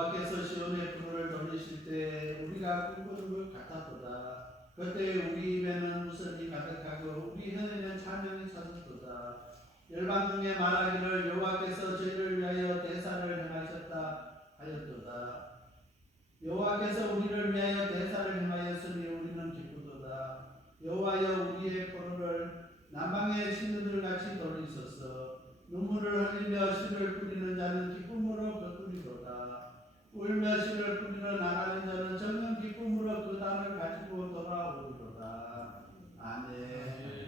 여호와께서 시온의 불을 돌리실 때 우리가 꿈꾸는 것 같았도다. 그때 우리 입에는 웃음이 가득하고 우리 혀에는 찬양이 솟았도다. 열방 중에 말하기를 여호와께서 저희를 위하여 대사를 행하셨다 하였도다. 여호와께서 우리를 위하여 대사를 행하였으니 우리는 기쁘도다. 여호와여 우리의 포로를 남방의 신들같이 돌리소서. 눈물을 흘리며 씨를 뿌리는 자는 기쁨으로 거두리로다. 울며 씨를 뿌리러 나가는 자는 정녕 기쁨으로 그 단을 가지고 돌아오리로다. 아멘.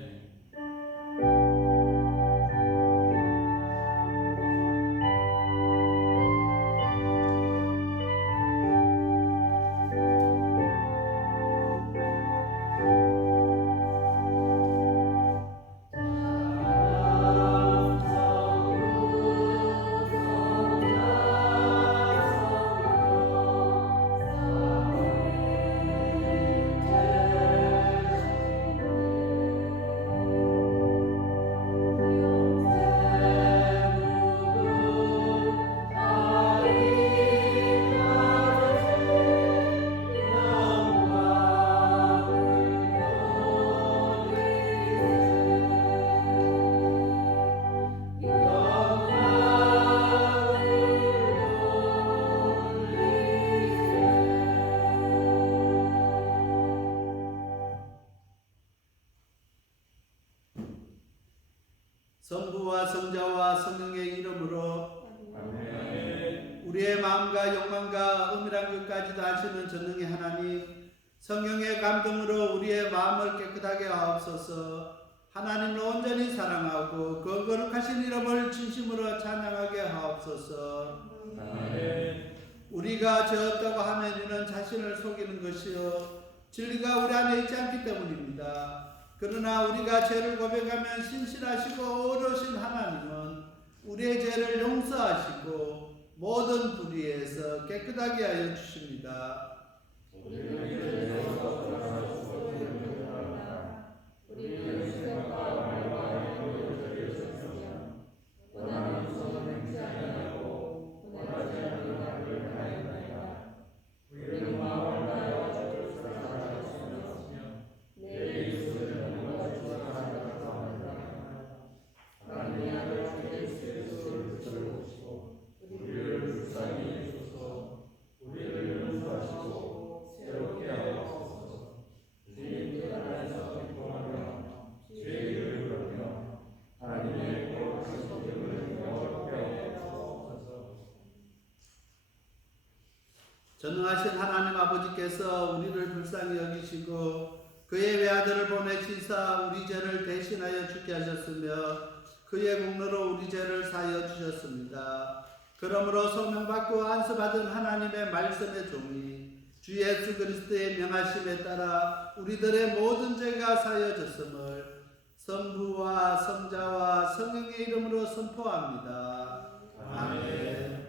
성부와 성자와 성령의 이름으로 아멘. 우리의 마음과 욕망과 은밀한 것까지도 아시는 전능의 하나님, 성령의 감동으로 우리의 마음을 깨끗하게 하옵소서. 하나님을 온전히 사랑하고 그 거룩하신 이름을 진심으로 찬양하게 하옵소서. 아멘. 우리가 죄 없다고 하면 이는 자신을 속이는 것이요 진리가 우리 안에 있지 않기 때문입니다. 그러나 우리가 죄를 고백하면 신실하시고 어려우신 하나님은 우리의 죄를 용서하시고 모든 불의에서 깨끗하게 하여 주십니다. 전능하신 하나님 아버지께서 우리를 불쌍히 여기시고 그의 외아들을 보내시사 우리 죄를 대신하여 죽게 하셨으며 그의 공로로 우리 죄를 사하여 주셨습니다. 그러므로 소명받고 안수받은 하나님의 말씀의 종이 주 예수 그리스도의 명하심에 따라 우리들의 모든 죄가 사여졌음을 성부와 성자와 성령의 이름으로 선포합니다. 아멘.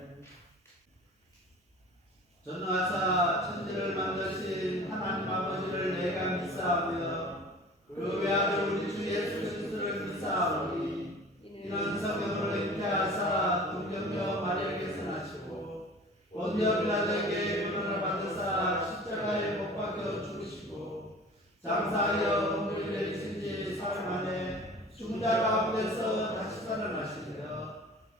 전능하사 천지를 만드신 하나님 아버지를 내가 믿사오며 그 외아들 우리 주 예수 그리스도를 믿사오니 이는 성령으로 잉태하사 동정녀 마리아에게서 나시고 본디오 빌라도에게 고난을 받으사 십자가에 못 박혀 죽으시고 장사하여 공들이 내리신 지 사흘 만에 죽은 자 가운데서 다시 살아나시며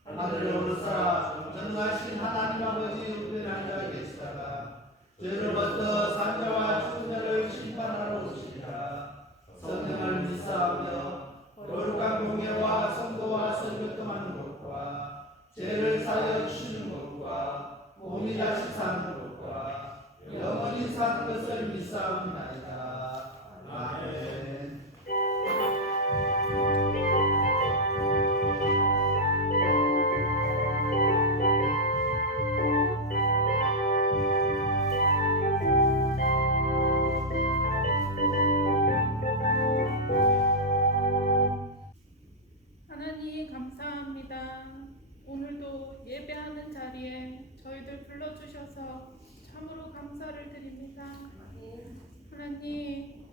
하늘에 오르사 전능하신 하나님 아버지 우편에 앉아 계시다가 죄로부터 산자와 죽은 자를 심판하러 오시리라. 성령을 믿사오며 거룩한 공예와 성도와 설교통하는 것과 죄를 사하여 주시는 것과 몸이 다시 사는 것과 영원히 사는 것을 믿사옵나이다. 아멘. 하나님 감사합니다. 오늘도 예배하는 자리에 저희들 불러주셔서 참으로 감사를 드립니다. 하나님,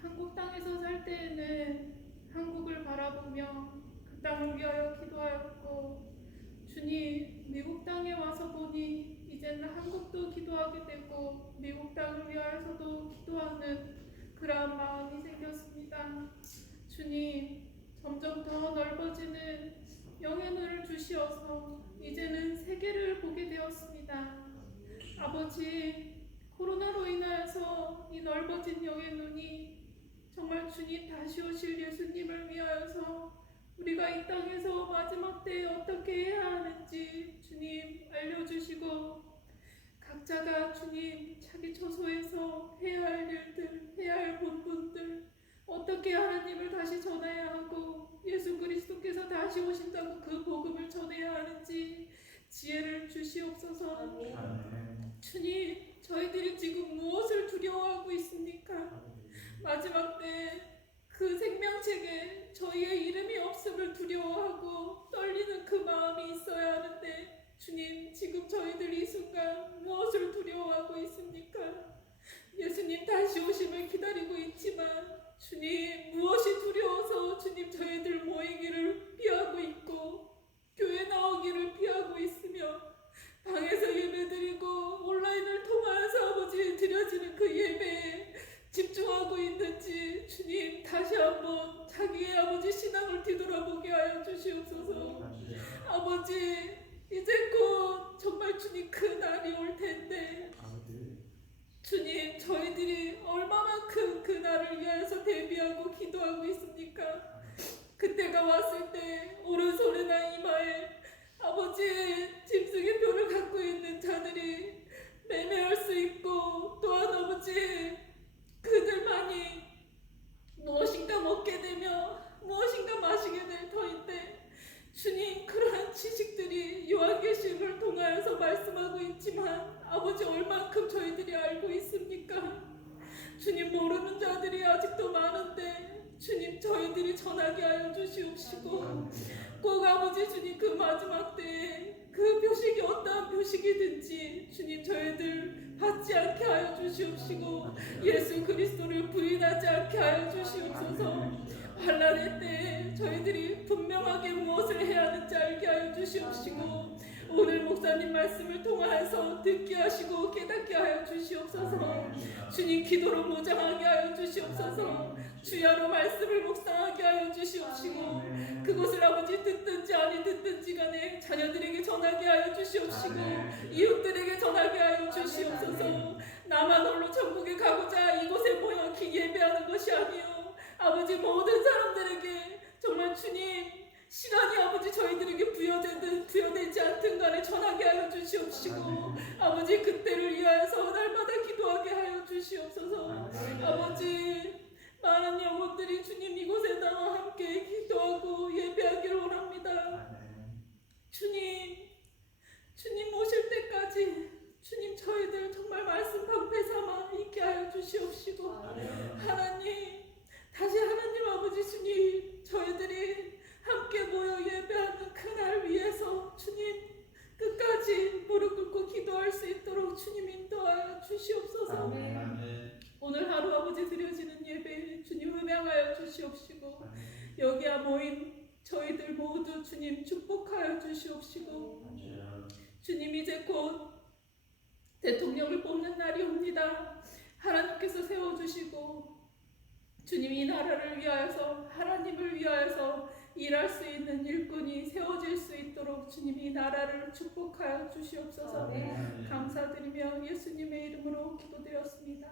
한국 땅에서 살 때에는 한국을 바라보며 그 땅을 위하여 기도하였고, 주님, 미국 땅에 와서 보니 이제는 미국 땅을 위하여서도 기도하는 그러한 마음이 생겼습니다. 주님, 점점 더 넓어지는 영의 눈을 주시어서 이제는 세계를 보게 되었습니다. 아버지, 코로나로 인하여서 이 넓어진 영의 눈이 정말 주님 다시 오실 예수님을 위하여서 우리가 이 땅에서 마지막 때에 어떻게 해야 하는지 주님 알려주시고, 각자가 주님 자기 처소에서 해야 할 일들, 해야 할 본분들, 어떻게 하나님을 다시 전해야 하고 예수 그리스도께서 다시 오신다고 그 복음을 전해야 하는지 지혜를 주시옵소서. 아멘. 주님, 저희들이 지금 무엇을 두려워하고 있습니까? 마지막 때 그 생명책에 저희의 이름이 없음을 두려워하고 떨리는 그 마음이 있어야 하는데, 주님, 지금 저희들이 이 순간 무엇을 두려워하고 있습니까? 예수님 다시 오심을 기다리고 있지만 주님, 무엇이 두려워서 주님 저희들 모이기를 피하고 있고 교회 나오기를 피하고 있으며 방에서 예배드리고 온라인을 통하여서 아버지 드려지는 그 예배에 집중하고 있는지 주님 다시 한번 자기의 아버지 신앙을 뒤돌아보게 하여 주시옵소서. 아버지, 이제 곧 정말 주님 그 날이 올 텐데 주님, 저희들이 얼마만큼 그 날을 위해서 대비하고 기도하고 있습니까? 그때가 왔을 때 오른손이나 이마에 아버지의 짐승의 뼈를 갖고 있는 자들이 매매할 수 있고, 또한 아버지 그들만이 무엇인가 먹게 되며 무엇인가 마시게 될 터인데, 주님, 그러한 지식들이 요한계시록을 통하여서 말씀하고 있지만 아버지 얼만큼 저희들이 알고 있습니까? 주님, 모르는 자들이 아직도 많은데 주님 저희들이 전하게 하여 주시옵시고, 꼭 아버지 주님 그 마지막 때에 그 표식이 어떠한 표식이든지 주님 저희들 받지 않게 하여 주시옵시고, 예수 그리스도를 부인하지 않게 하여 주시옵소서. 환난의 때에 저희들이 분명하게 무엇을 해야 하는지 알게 하여 주시옵시고, 오늘 목사님 말씀을 통하여서 듣게 하시고 깨닫게 하여 주시옵소서. 주님, 기도로 무장하게 하여 주시옵소서. 주야로 말씀을 묵상하게 하여 주시옵시고, 그것을 아버지 듣든지 아니 듣든지 간에 자녀들에게 전하게 하여 주시옵시고, 이웃들에게 전하게 하여 주시옵소서. 나만 홀로 천국에 가고자 이곳에 모여 예배하는 것이 아니요 아버지 모든 사람들에게 정말 주님 시간이 아버지 저희들에게 부여되든 부여되지 않든 간에 전하게 하여 주시옵시고, 아버지 그때를 위하여서 날마다 기도하게 하여 주시옵소서. 아버지, 많은 영혼들이 주님 이곳에 나와 함께 기도하고 예배하기를 원합니다. 주님 오실 때까지 주님 저희들 정말 말씀 방패 삼아 있게 하여 주시옵시고, 하나님 다시 하나님 아버지 주님 저희들이 함께 모여 예배하는 그날 위해서 주님 끝까지 무릎 꿇고 기도할 수 있도록 주님 인도하여 주시옵소서. 오늘 하루 아버지 드려지는 예배 주님 음양하여 주시옵시고, 여기야 모인 저희들 모두 주님 축복하여 주시옵시고, 주님 이제 곧 대통령을 뽑는 날이 옵니다. 하나님께서 세워주시고 주님 이 나라를 위하여서 하나님을 위하여서 일할 수 있는 일꾼이 세워질 수 있도록 주님 이 나라를 축복하여 주시옵소서. 감사드리며 예수님의 이름으로 기도드렸습니다.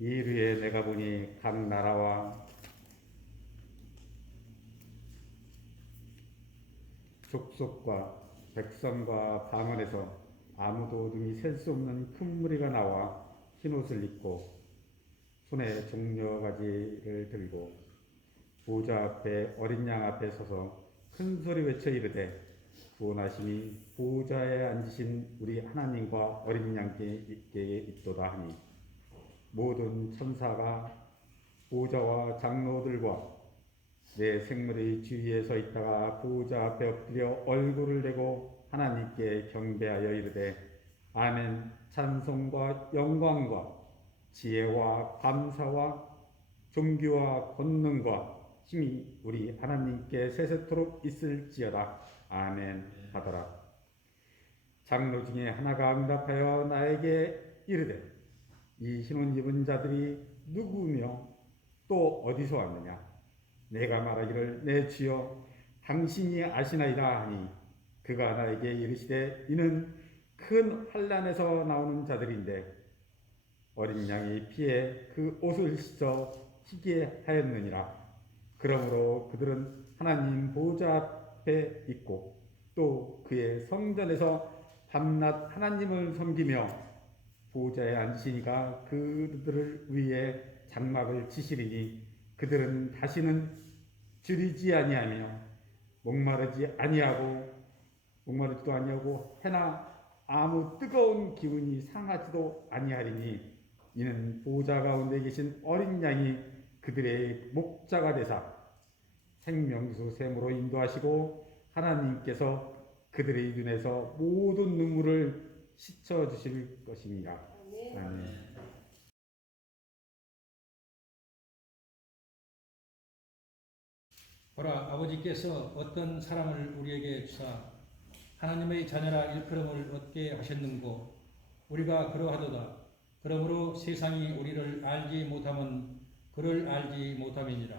이일 후에 내가 보니 각 나라와 족속과 백성과 방언에서 아무도 능히 셀 수 없는 큰 무리가 나와 흰옷을 입고 손에 종려가지를 들고 보좌 앞에 어린 양 앞에 서서 큰 소리 외쳐 이르되 구원하심이 보좌에 앉으신 우리 하나님과 어린 양께 있도다 하니 모든 천사가 보좌와 장로들과 내 생물의 주위에 서 있다가 보좌 앞에 엎드려 얼굴을 내고 하나님께 경배하여 이르되 아멘. 찬송과 영광과 지혜와 감사와 존귀와 권능과 힘이 우리 하나님께 세세토록 있을지어다. 아멘 하더라. 장로 중에 하나가 응답하여 나에게 이르되 이 흰옷 입은 자들이 누구며 또 어디서 왔느냐? 내가 말하기를 내 주여 당신이 아시나이다 하니 그가 나에게 이르시되 이는 큰 환난에서 나오는 자들인데 어린 양이 피에 그 옷을 씻어 희게 하였느니라. 그러므로 그들은 하나님 보좌 앞에 있고 또 그의 성전에서 밤낮 하나님을 섬기며 보좌에 앉으시니가 그들을 위해 장막을 치시리니 그들은 다시는 줄이지 아니하며 목마르지도 아니하고 해나 아무 뜨거운 기운이 상하지도 아니하리니 이는 보좌 가운데 계신 어린 양이 그들의 목자가 되사 생명수 샘으로 인도하시고 하나님께서 그들의 눈에서 모든 눈물을 씻어 주실 것입니다. 아멘. 보라, 아버지께서 어떤 사람을 우리에게 주사 하나님의 자녀라 일컬음을 얻게 하셨는고 우리가 그러하도다. 그러므로 세상이 우리를 알지 못함은 그를 알지 못함이니라.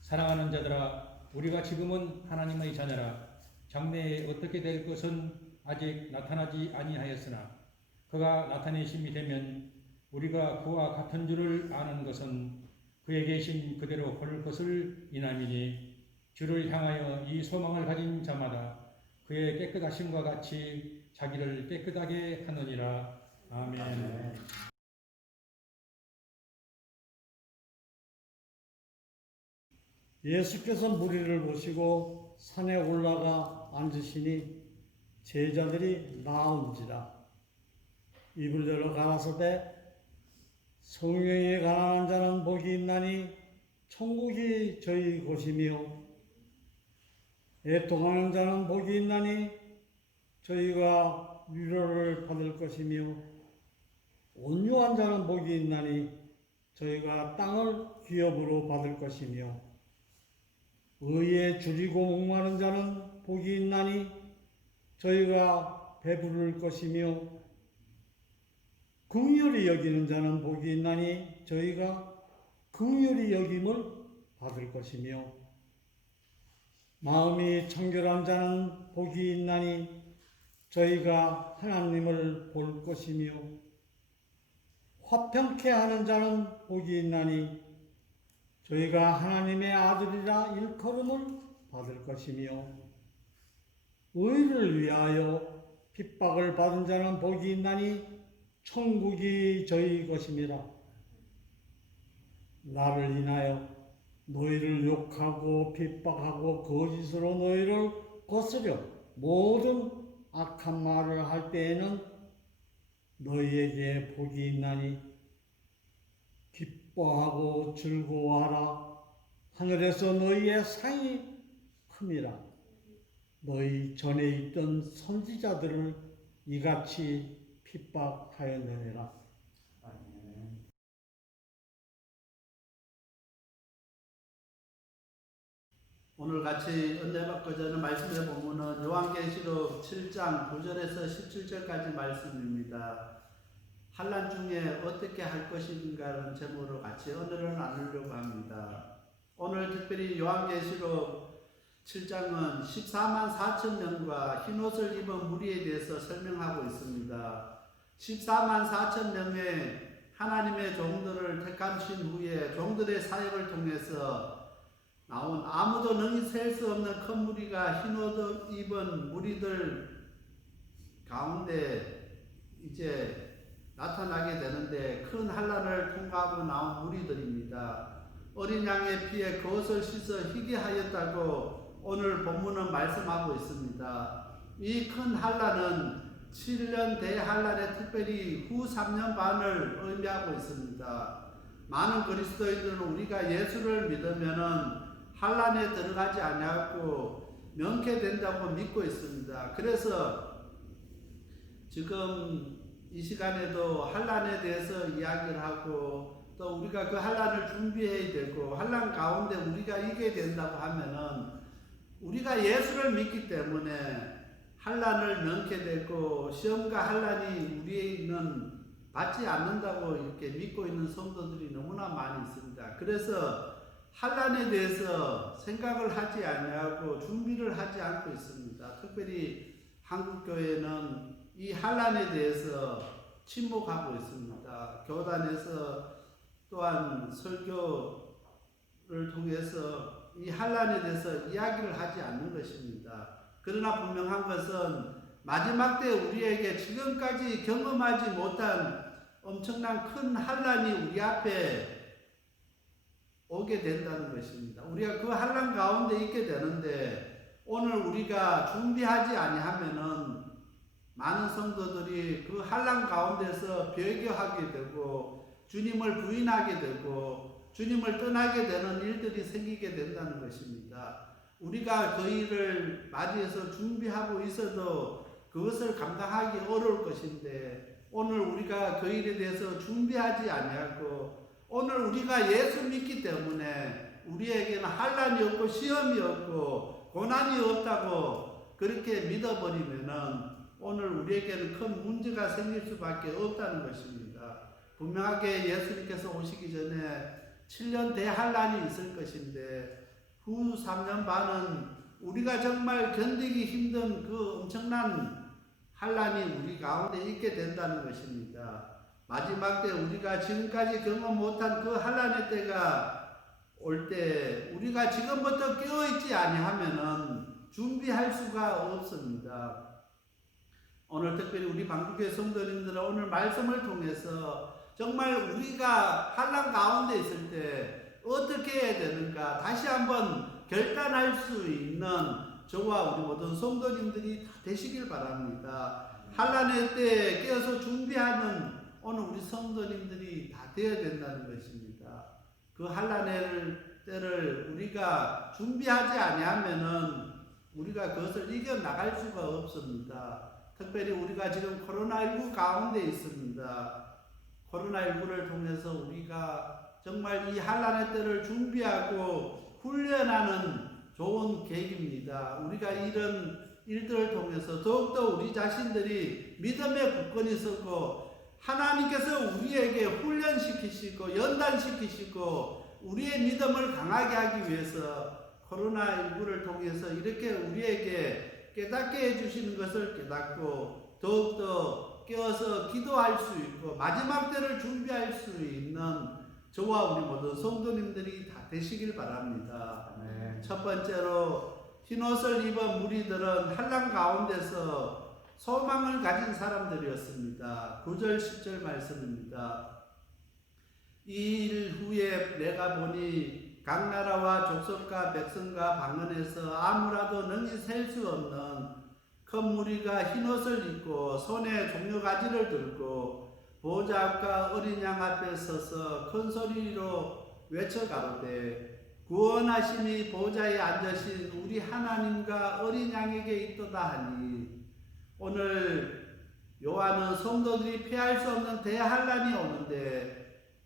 사랑하는 자들아, 우리가 지금은 하나님의 자녀라. 장래에 어떻게 될 것은 아직 나타나지 아니하였으나 그가 나타내심이 되면 우리가 그와 같은 줄을 아는 것은 그에 계신 그대로 볼 것을 인함이니 주를 향하여 이 소망을 가진 자마다 그의 깨끗하심과 같이 자기를 깨끗하게 하느니라. 아멘. 예수께서 무리를 보시고 산에 올라가 앉으시니 제자들이 나온지라. 입을 열어 가라사대 성령에 가난한 자는 복이 있나니 천국이 저희 곳이며 애통하는 자는 복이 있나니 저희가 위로를 받을 것이며 온유한 자는 복이 있나니 저희가 땅을 기업으로 받을 것이며 의에 줄이고 목마른 자는 복이 있나니 저희가 배부를 것이며 긍휼히 여기는 자는 복이 있나니 저희가 긍휼히 여김을 받을 것이며 마음이 청결한 자는 복이 있나니 저희가 하나님을 볼 것이며 화평케 하는 자는 복이 있나니 저희가 하나님의 아들이라 일컬음을 받을 것이며 의를 위하여 핍박을 받은 자는 복이 있나니 천국이 저희 것임이라. 나를 인하여 너희를 욕하고 핍박하고 거짓으로 너희를 거스려 모든 악한 말을 할 때에는 너희에게 복이 있나니 기뻐하고 즐거워하라. 하늘에서 너희의 상이 큼이라. 너희 전에 있던 선지자들을 이같이 핍박하였느니라. 오늘 같이 은혜 받고 저는 말씀의 본문은 요한계시록 7장 9절에서 17절까지 말씀입니다. 환난 중에 어떻게 할 것인가라는 제목으로 같이 은혜를 나누려고 합니다. 오늘 특별히 요한계시록 7장은 14만 4천 명과 흰옷을 입은 무리에 대해서 설명하고 있습니다. 14만 4천 명의 하나님의 종들을 택하신 후에 종들의 사역을 통해서 나온 아무도 능히 셀 수 없는 큰 무리가 흰옷을 입은 무리들 가운데 이제 나타나게 되는데 큰 환난을 통과하고 나온 무리들입니다. 어린 양의 피에 그것을 씻어 희게 하였다고 오늘 본문은 말씀하고 있습니다. 이 큰 환난은 7년 대환난에 특별히 후 3년 반을 의미하고 있습니다. 많은 그리스도인들은 우리가 예수를 믿으면은 환난에 들어가지 아니하고 명쾌된다고 믿고 있습니다. 그래서 지금 이 시간에도 환난에 대해서 이야기를 하고 또 우리가 그 환난을 준비해야 되고 환난 가운데 우리가 이겨야 된다고 하면은 우리가 예수를 믿기 때문에 환난을 명쾌되고 시험과 환난이 우리에는 받지 않는다고 이렇게 믿고 있는 성도들이 너무나 많이 있습니다. 그래서 환난에 대해서 생각을 하지 아니하고 준비를 하지 않고 있습니다. 특별히 한국 교회는 이 환난에 대해서 침묵하고 있습니다. 교단에서 또한 설교를 통해서 이 환난에 대해서 이야기를 하지 않는 것입니다. 그러나 분명한 것은 마지막 때 우리에게 지금까지 경험하지 못한 엄청난 큰 환난이 우리 앞에 오게 된다는 것입니다. 우리가 그 환난 가운데 있게 되는데 오늘 우리가 준비하지 아니하면은 많은 성도들이 그 환난 가운데서 배교하게 되고 주님을 부인하게 되고 주님을 떠나게 되는 일들이 생기게 된다는 것입니다. 우리가 그 일을 맞이해서 준비하고 있어도 그것을 감당하기 어려울 것인데 오늘 우리가 그 일에 대해서 준비하지 아니하고 오늘 우리가 예수 믿기 때문에 우리에게는 환난이 없고 시험이 없고 고난이 없다고 그렇게 믿어버리면은 오늘 우리에게는 큰 문제가 생길 수밖에 없다는 것입니다. 분명하게 예수님께서 오시기 전에 7년 대환난이 있을 것인데 후 3년 반은 우리가 정말 견디기 힘든 그 엄청난 환난이 우리 가운데 있게 된다는 것입니다. 마지막 때 우리가 지금까지 경험 못한 그 환난의 때가 올 때 우리가 지금부터 깨어있지 아니하면은 준비할 수가 없습니다. 오늘 특별히 우리 방북교회 성도님들은 오늘 말씀을 통해서 정말 우리가 환난 가운데 있을 때 어떻게 해야 되는가 다시 한번 결단할 수 있는 저와 우리 모든 성도님들이 다 되시길 바랍니다. 환난의 때 깨어서 준비하는 오늘 우리 성도님들이 다 되어야 된다는 것입니다. 그 환난의 때를 우리가 준비하지 아니하면은 우리가 그것을 이겨나갈 수가 없습니다. 특별히 우리가 지금 코로나19 가운데 있습니다. 코로나19를 통해서 우리가 정말 이 환난의 때를 준비하고 훈련하는 좋은 계기입니다. 우리가 이런 일들을 통해서 더욱더 우리 자신들이 믿음의 굳건히 서고 하나님께서 우리에게 훈련시키시고 연단시키시고 우리의 믿음을 강하게 하기 위해서 코로나19를 통해서 이렇게 우리에게 깨닫게 해주시는 것을 깨닫고 더욱더 깨어서 기도할 수 있고 마지막 때를 준비할 수 있는 저와 우리 모든 성도님들이 다 되시길 바랍니다. 네. 첫 번째로 흰옷을 입은 무리들은 환난 가운데서 소망을 가진 사람들이었습니다. 9절 10절 말씀입니다. 이 일 후에 내가 보니 각 나라와 족속과 백성과 방언에서 아무라도 능히 셀 수 없는 큰 무리가 흰옷을 입고 손에 종려가지를 들고 보좌 앞과 어린 양 앞에 서서 큰 소리로 외쳐가로되 구원하심이 보좌에 앉으신 우리 하나님과 어린 양에게 있도다 하니 오늘 요한은 성도들이 피할 수 없는 대환난이 오는데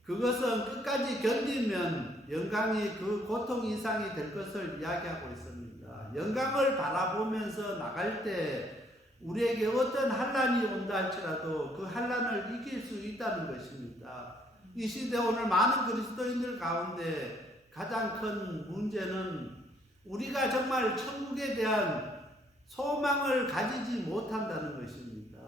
그것은 끝까지 견디면 영광이 그 고통 이상이 될 것을 이야기하고 있습니다. 영광을 바라보면서 나갈 때 우리에게 어떤 환난이 온다 할지라도 그 환난을 이길 수 있다는 것입니다. 이 시대 오늘 많은 그리스도인들 가운데 가장 큰 문제는 우리가 정말 천국에 대한 소망을 가지지 못한다는 것입니다.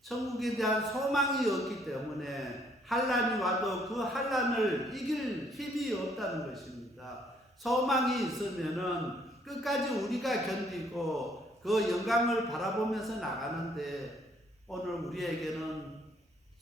천국에 대한 소망이 없기 때문에 환난이 와도 그 환난을 이길 힘이 없다는 것입니다. 소망이 있으면은 끝까지 우리가 견디고 그 영광을 바라보면서 나가는데 오늘 우리에게는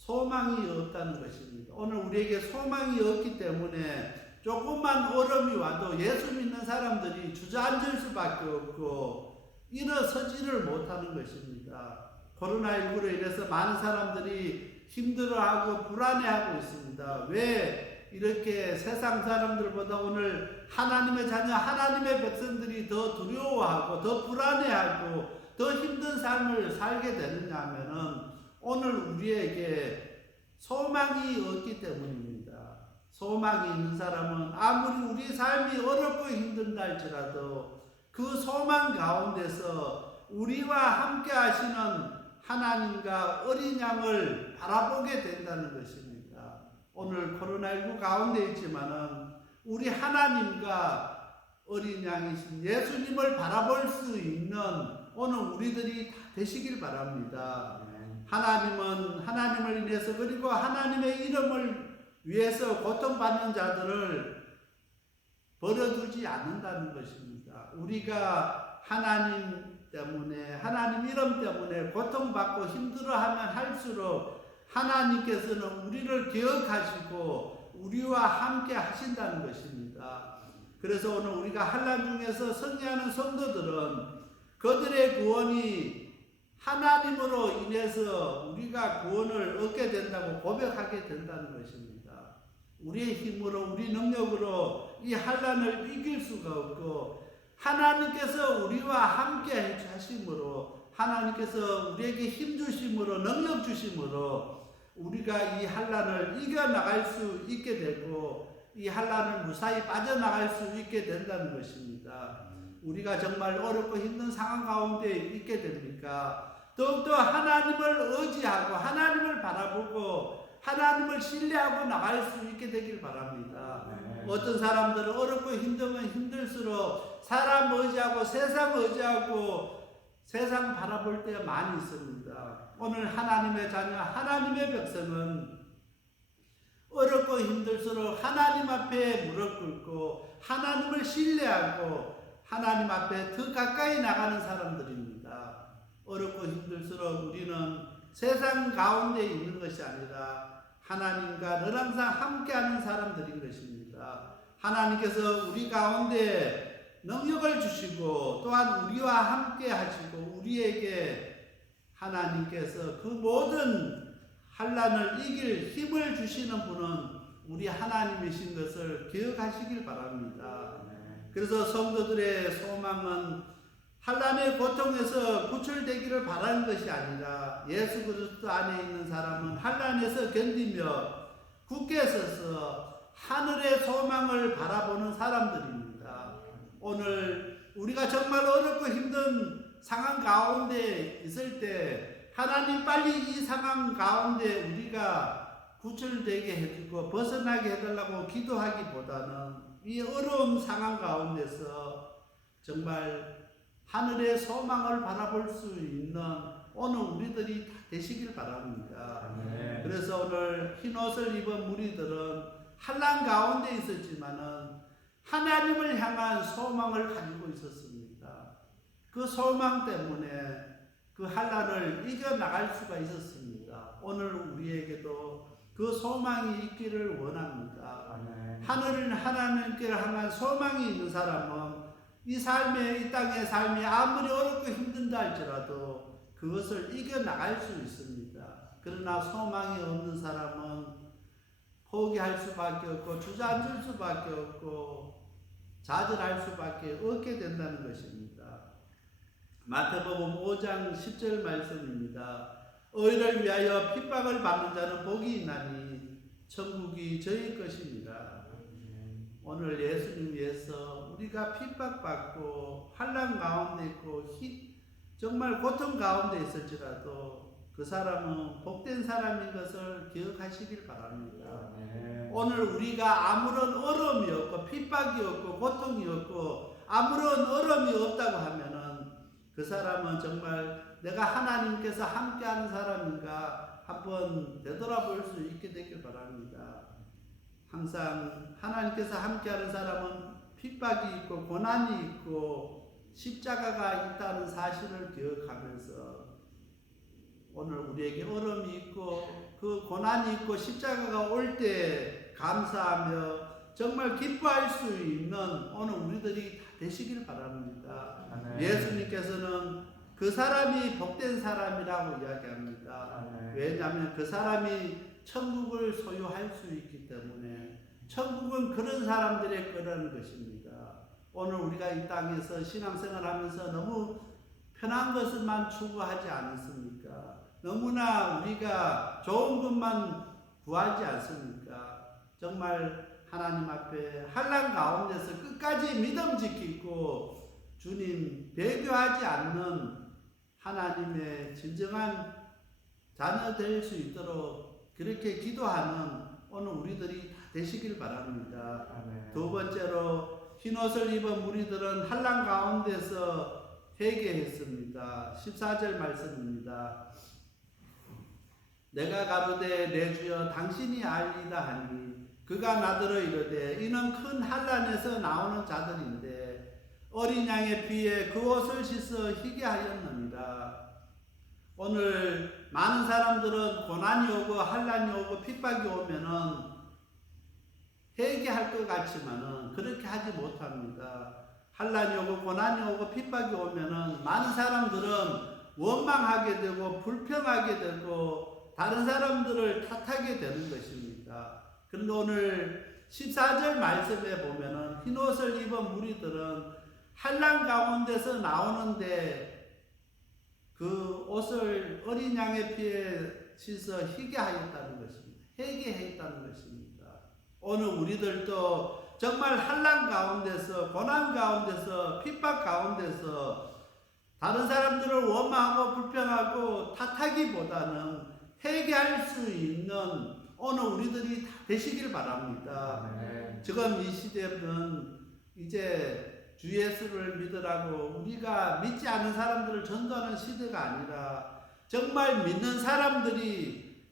소망이 없다는 것입니다. 오늘 우리에게 소망이 없기 때문에 조금만 어려움이 와도 예수 믿는 사람들이 주저앉을 수밖에 없고 일어서지를 못하는 것입니다. 코로나19로 인해서 많은 사람들이 힘들어하고 불안해하고 있습니다. 왜 이렇게 세상 사람들보다 오늘 하나님의 자녀, 하나님의 백성들이 더 두려워하고 더 불안해하고 더 힘든 삶을 살게 되느냐 하면은 오늘 우리에게 소망이 없기 때문입니다. 소망이 있는 사람은 아무리 우리 삶이 어렵고 힘든다 할지라도 그 소망 가운데서 우리와 함께 하시는 하나님과 어린 양을 바라보게 된다는 것입니다. 오늘 코로나19 가운데 있지만은 우리 하나님과 어린 양이신 예수님을 바라볼 수 있는 오늘 우리들이 다 되시길 바랍니다. 하나님은 하나님을 인해서 그리고 하나님의 이름을 위해서 고통받는 자들을 버려두지 않는다는 것입니다. 우리가 하나님 때문에 하나님 이름 때문에 고통받고 힘들어하면 할수록 하나님께서는 우리를 기억하시고 우리와 함께 하신다는 것입니다. 그래서 오늘 우리가 환난 중에서 승리하는 성도들은 그들의 구원이 하나님으로 인해서 우리가 구원을 얻게 된다고 고백하게 된다는 것입니다. 우리의 힘으로 우리 능력으로 이 환난을 이길 수가 없고 하나님께서 우리와 함께 하심으로 하나님께서 우리에게 힘 주심으로 능력 주심으로 우리가 이 환난을 이겨나갈 수 있게 되고 이 환난을 무사히 빠져나갈 수 있게 된다는 것입니다. 우리가 정말 어렵고 힘든 상황 가운데 있게 됩니까? 더욱더 하나님을 의지하고 하나님을 바라보고 하나님을 신뢰하고 나갈 수 있게 되길 바랍니다. 어떤 사람들은 어렵고 힘들면 힘들수록 사람 의지하고 세상 의지하고 세상 바라볼 때 많이 있습니다. 오늘 하나님의 자녀, 하나님의 백성은 어렵고 힘들수록 하나님 앞에 무릎 꿇고 하나님을 신뢰하고 하나님 앞에 더 가까이 나가는 사람들입니다. 어렵고 힘들수록 우리는 세상 가운데 있는 것이 아니라 하나님과 늘 항상 함께하는 사람들인 것입니다. 하나님께서 우리 가운데 능력을 주시고 또한 우리와 함께 하시고 우리에게 하나님께서 그 모든 환난을 이길 힘을 주시는 분은 우리 하나님이신 것을 기억하시길 바랍니다. 그래서 성도들의 소망은 환난의 고통에서 구출되기를 바라는 것이 아니라 예수 그리스도 안에 있는 사람은 환난에서 견디며 굳게 서서 하늘의 소망을 바라보는 사람들입니다. 오늘 우리가 정말 어렵고 힘든 상황 가운데 있을 때 하나님 빨리 이 상황 가운데 우리가 구출되게 해주고 벗어나게 해달라고 기도하기보다는 이 어려운 상황 가운데서 정말 하늘의 소망을 바라볼 수 있는 오늘 우리들이 다 되시길 바랍니다. 그래서 오늘 흰 옷을 입은 무리들은 환난 가운데 있었지만은 하나님을 향한 소망을 가지고 있었습니다. 그 소망 때문에 그 환난을 이겨나갈 수가 있었습니다. 오늘 우리에게도 그 소망이 있기를 원합니다. 하늘은 하나님께 향한 소망이 있는 사람은 이 삶의 이 땅의 삶이 아무리 어렵고 힘든다 할지라도 그것을 이겨나갈 수 있습니다. 그러나 소망이 없는 사람은 포기할 수밖에 없고 주저앉을 수밖에 없고 좌절할 수밖에 없게 된다는 것입니다. 마태복음 5장 10절 말씀입니다. 의를 위하여 핍박을 받는 자는 복이 있나니 천국이 저희 것입니다. 오늘 예수님 위해서 우리가 핍박받고 환난 가운데 있고 정말 고통 가운데 있을지라도 그 사람은 복된 사람인 것을 기억하시길 바랍니다. 오늘 우리가 아무런 어려움이 없고 핍박이 없고 고통이 없고 아무런 어려움이 없다고 하면은 그 사람은 정말 내가 하나님께서 함께하는 사람인가 한번 되돌아볼 수 있게 되길 바랍니다. 항상 하나님께서 함께하는 사람은 핍박이 있고 고난이 있고 십자가가 있다는 사실을 기억하면서 오늘 우리에게 어려움이 있고 그 고난이 있고 십자가가 올 때 감사하며 정말 기뻐할 수 있는 오늘 우리들이 다 되시길 바랍니다. 예수님께서는 그 사람이 복된 사람이라고 이야기합니다. 왜냐하면 그 사람이 천국을 소유할 수 있기 때문에 천국은 그런 사람들의 거라는 것입니다. 오늘 우리가 이 땅에서 신앙생활하면서 너무 편한 것을만 추구하지 않습니까? 너무나 우리가 좋은 것만 구하지 않습니까? 정말 하나님 앞에 환난 가운데서 끝까지 믿음 지키고 주님 배교하지 않는 하나님의 진정한 자녀 될 수 있도록 그렇게 기도하는 오늘 우리들이 다 되시길 바랍니다. 두 번째로 흰옷을 입은 무리들은 환난 가운데서 회개했습니다. 14절 말씀입니다. 내가 가로되 내 주여 당신이 알리다 하니 그가 나더러 이르되 이는 큰 환난에서 나오는 자들인데 어린 양의 피에 그 옷을 씻어 희게 하였느니라. 오늘 많은 사람들은 고난이 오고 환난이 오고 핍박이 오면은 회개할 것 같지만은 그렇게 하지 못합니다. 환난이 오고 고난이 오고 핍박이 오면은 많은 사람들은 원망하게 되고 불평하게 되고 다른 사람들을 탓하게 되는 것입니다. 그런데 오늘 14절 말씀에 보면은 흰옷을 입은 무리들은 환난 가운데서 나오는데 그 옷을 어린 양의 피에 씻어 희게 하였다는 것입니다. 회개했다는 것입니다. 오늘 우리들도 정말 환난 가운데서 고난 가운데서 핍박 가운데서 다른 사람들을 원망하고 불평하고 탓하기보다는 회개할 수 있는 오늘 우리들이 다 되시길 바랍니다. 지금 이 시대는 이제 주 예수를 믿으라고 우리가 믿지 않은 사람들을 전도하는 시대가 아니라 정말 믿는 사람들이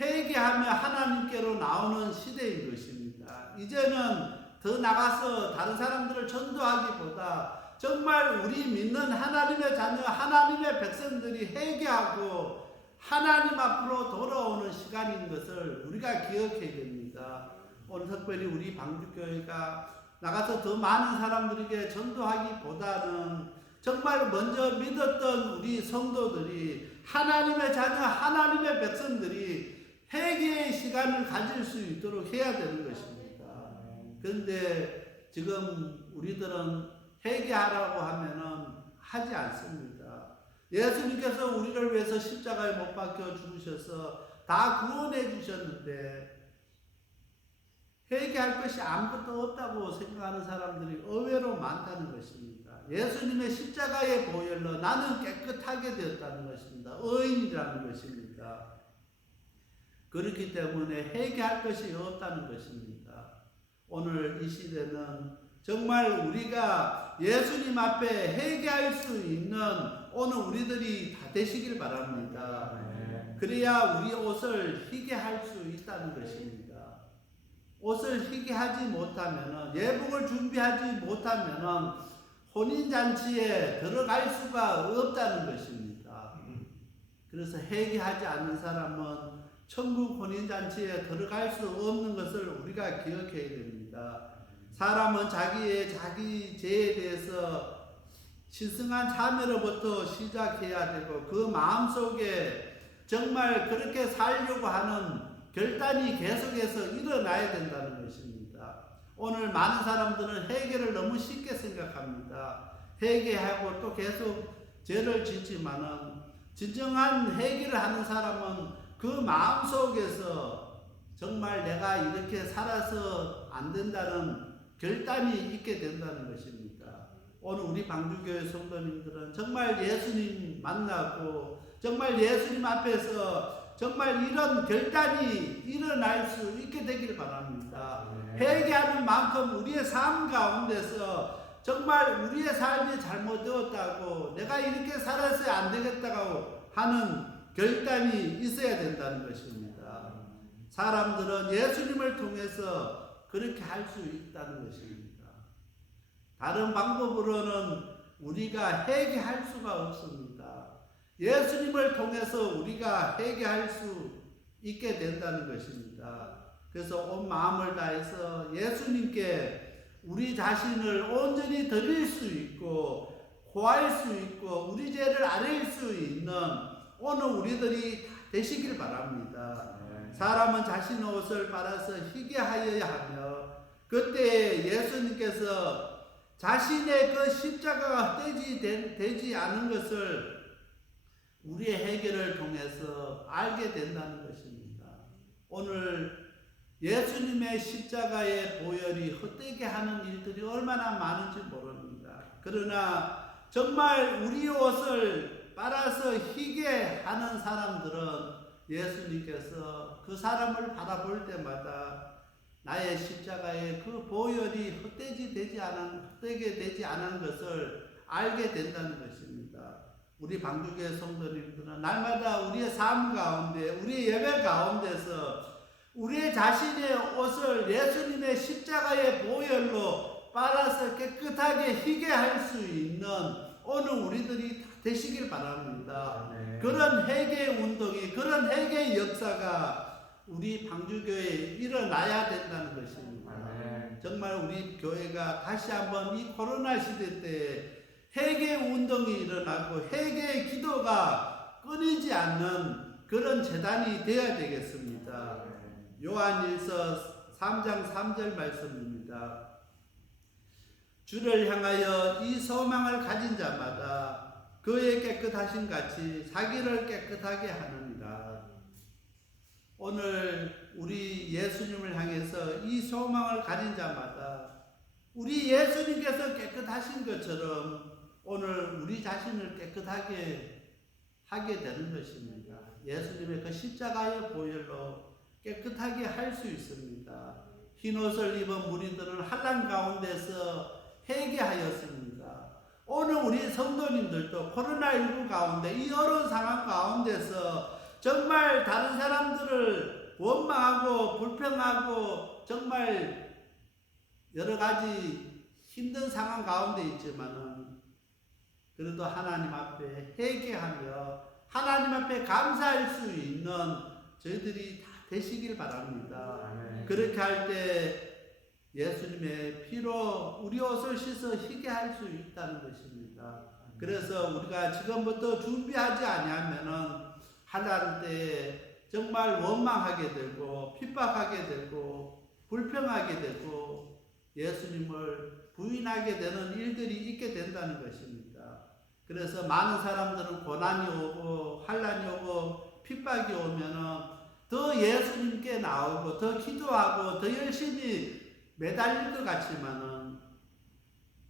회개하며 하나님께로 나오는 시대인 것입니다. 이제는 더 나가서 다른 사람들을 전도하기보다 정말 우리 믿는 하나님의 자녀, 하나님의 백성들이 회개하고 하나님 앞으로 돌아오는 시간인 것을 우리가 기억해야 됩니다. 오늘 특별히 우리 방주교회가 나가서 더 많은 사람들에게 전도하기보다는 정말 먼저 믿었던 우리 성도들이 하나님의 자녀, 하나님의 백성들이 회개의 시간을 가질 수 있도록 해야 되는 것입니다. 그런데 지금 우리들은 회개하라고 하면은 하지 않습니다. 예수님께서 우리를 위해서 십자가에 못 박혀 죽으셔서 다 구원해 주셨는데 회개할 것이 아무것도 없다고 생각하는 사람들이 의외로 많다는 것입니다. 예수님의 십자가의 보혈로 나는 깨끗하게 되었다는 것입니다. 의인이라는 것입니다. 그렇기 때문에 회개할 것이 없다는 것입니다. 오늘 이 시대는 정말 우리가 예수님 앞에 회개할 수 있는 오늘 우리들이 다 되시길 바랍니다. 그래야 우리 옷을 희게 할 수 있다는 것입니다. 옷을 희게 하지 못하면은, 예복을 준비하지 못하면은 혼인잔치에 들어갈 수가 없다는 것입니다. 그래서 회개하지 않는 사람은 천국 혼인잔치에 들어갈 수 없는 것을 우리가 기억해야 됩니다. 사람은 자기 죄에 대해서 신성한 참회로부터 시작해야 되고 그 마음속에 정말 그렇게 살려고 하는 결단이 계속해서 일어나야 된다는 것입니다. 오늘 많은 사람들은 회개를 너무 쉽게 생각합니다. 회개하고 또 계속 죄를 짓지만은 진정한 회개를 하는 사람은 그 마음속에서 정말 내가 이렇게 살아서 안 된다는 결단이 있게 된다는 것입니다. 오늘 우리 방주교회 성도님들은 정말 예수님 만나고 정말 예수님 앞에서 정말 이런 결단이 일어날 수 있게 되길 바랍니다. 회개하는 만큼 우리의 삶 가운데서 정말 우리의 삶이 잘못되었다고 내가 이렇게 살아서 안 되겠다고 하는 결단이 있어야 된다는 것입니다. 사람들은 예수님을 통해서 그렇게 할 수 있다는 것입니다. 다른 방법으로는 우리가 회개할 수가 없습니다. 예수님을 통해서 우리가 회개할 수 있게 된다는 것입니다. 그래서 온 마음을 다해서 예수님께 우리 자신을 온전히 드릴 수 있고 구할 수 있고 우리 죄를 아릴 수 있는 오늘 우리들이 다 되시길 바랍니다. 사람은 자신의 옷을 빨아서 희게 하여야 하며 그때 예수님께서 자신의 그 십자가가 되지 않은 것을 우리의 해결을 통해서 알게 된다는 것입니다. 오늘 예수님의 십자가의 보혈이 헛되게 하는 일들이 얼마나 많은지 모릅니다. 그러나 정말 우리 옷을 빨아서 희게 하는 사람들은 예수님께서 그 사람을 바라볼 때마다 나의 십자가의 그 보혈이 헛되게 되지 않은 것을 알게 된다는 것입니다. 우리 방주교회 성도님들은 날마다 우리의 삶 가운데, 우리의 예배 가운데서 우리의 자신의 옷을 예수님의 십자가의 보혈로 빨아서 깨끗하게 희게 할 수 있는 오늘 우리들이 다 되시길 바랍니다. 그런 회개 운동이, 그런 회개 역사가 우리 방주교회에 일어나야 된다는 것입니다. 정말 우리 교회가 다시 한번 이 코로나 시대 때 회개 운동이 일어나고 회개의 기도가 끊이지 않는 그런 재단이 되어야 되겠습니다. 요한일서 3장 3절 말씀입니다. 주를 향하여 이 소망을 가진 자마다 그의 깨끗하신 같이 자기를 깨끗하게 하느니라. 오늘 우리 예수님을 향해서 이 소망을 가진 자마다 우리 예수님께서 깨끗하신 것처럼 오늘 우리 자신을 깨끗하게 하게 되는 것입니다. 예수님의 그 십자가의 보혈로 깨끗하게 할 수 있습니다. 흰옷을 입은 무리들은 환난 가운데서 회개하였습니다. 오늘 우리 성도님들도 코로나19 가운데 이 어려운 상황 가운데서 정말 다른 사람들을 원망하고 불평하고 정말 여러 가지 힘든 상황 가운데 있지만은 그래도 하나님 앞에 회개하며 하나님 앞에 감사할 수 있는 저희들이 다 되시길 바랍니다. 그렇게 할 때 예수님의 피로 우리 옷을 씻어 희게 할 수 있다는 것입니다. 그래서 우리가 지금부터 준비하지 아니하면은 하나님 때 정말 원망하게 되고 핍박하게 되고 불평하게 되고 예수님을 부인하게 되는 일들이 있게 된다는 것입니다. 그래서 많은 사람들은 고난이 오고 환난이 오고 핍박이 오면은 더 예수님께 나오고 더 기도하고 더 열심히 매달릴 것 같지만은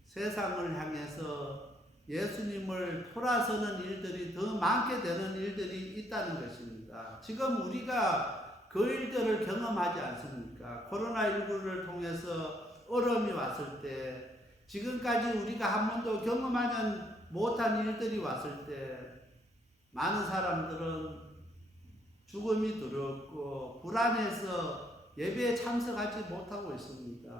세상을 향해서 예수님을 돌아서는 일들이 더 많게 되는 일들이 있다는 것입니다. 지금 우리가 그 일들을 경험하지 않습니까? 코로나19를 통해서 어려움이 왔을 때 지금까지 우리가 한 번도 경험하지 못한 일들이 왔을 때 많은 사람들은 죽음이 두렵고 불안해서 예배에 참석하지 못하고 있습니다.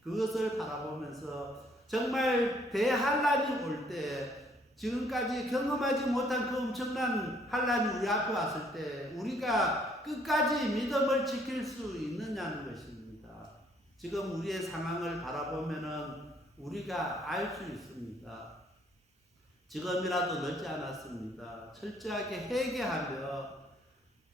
그것을 바라보면서 정말 대환란이 올 때 지금까지 경험하지 못한 그 엄청난 환란이 우리 앞에 왔을 때 우리가 끝까지 믿음을 지킬 수 있느냐는 것입니다. 지금 우리의 상황을 바라보면은 우리가 알 수 있습니다. 지금이라도 늦지 않았습니다. 철저하게 회개하며